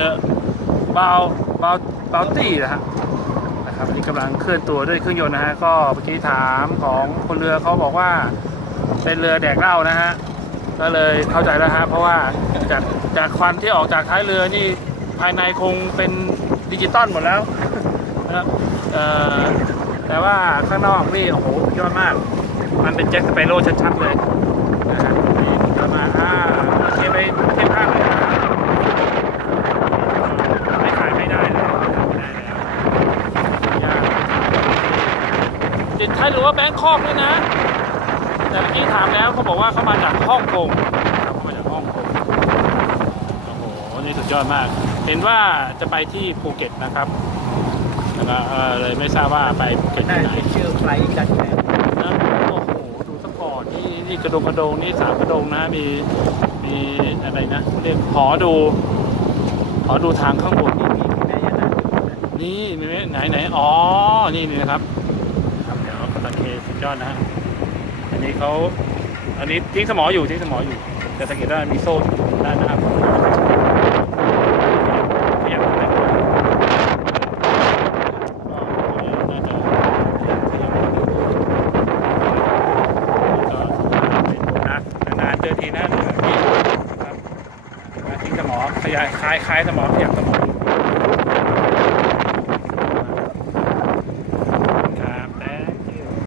The Bounty นะครับนี่กำลังเคลื่อนตัวด้วยเครื่องยนต์นะฮะก็เมื่อกี้ถามของคนเรือเขาบอกว่าเป็นเรือแดกเหล้านะฮะก็เลยเข้าใจแล้วฮะเพราะว่าจากควันที่ออกจากท้ายเรือนี่ภายในคงเป็นดิจิตอลหมดแล้วนะครับแต่ว่าข้างนอกนี่โอ้โหสุดยอดมากมันเป็นแจ็คสเปโร่ชัดๆเลยนะฮะนี่ก็มาโอเคไปเทียบข้างเลยไม่ขายไม่ได้เลยไม่ได้แล้วยากติดท้ายหรือว่าแบงคอกด้วยนะแต่เมื่อกี้ถามแล้วเขาบอกว่าเขามาจากฮ่องกงเขามาจากฮ่องกงโอ้โหนี่สุดยอดมากเห็นว่าจะไปที่ภูเก็ตนะครับแล้วก็เลยไม่ทราบว่าไปภูเก็ตที่ไหนชื่อไฟล์กันแหละนะโอ้โหดูสปอร์ตนี่กระโดงนี่3กระโดงนะมีอะไรนะเรียกหอดูทางข้างบนนี่มีไหนอ๋อนี่นะครับเดี๋ยวตะเคสุดยอดนะฮะอันนี้ทิ้งสมออยู่แต่สังเกตว่ามีโซ่ด้านหน้าขยับไปน่าจะนานเจอทีนะครับทิ้งสมอขยายคล้ายสมอขยับสมอ